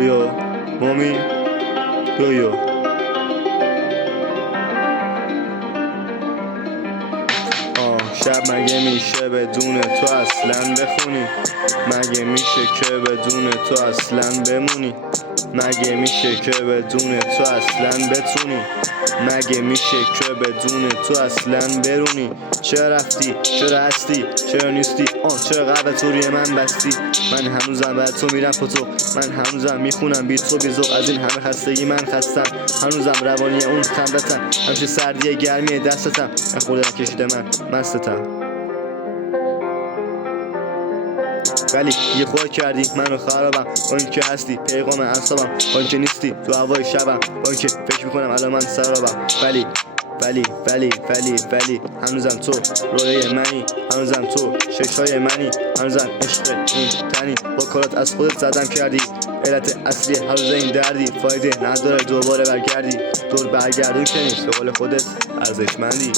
yo, مامی یو شب مگه میشه بدون تو اصلا بخونی؟ مگه میشه که بدون تو اصلا بمونی؟ مگه میشه که بدون تو اصلا بتونی؟ مگه میشه که بدون تو اصلا برونی؟ چرا رفتی؟ چرا هستی؟ چرا نیستی؟ چرا قلب تو روی من بستی؟ من هنوزم بعد تو میرم پتو، من هنوزم میخونم بی تو بی ذوق، از این همه خستگی من خستم، هنوزم روانی اون خندتم، همچه سردی گرمی دستتم، نخورده نکشیده من مستتم. ولی یه خود کردی منو خرابم، با این که هستی پیغام اعصابم، با این که نیستی تو هوای شبم، با این که فکر میکنم الان من سرابم. ولی هنوزم تو رویه منی، هنوزم تو شکشای منی، هنوزم عشق این تنی، با کارات از خودت زدم کردی علت اصلی هر روز این دردی، فایده نداره دوباره برگردی، دور برگردون که نیست به قول خودت ارزشمندی.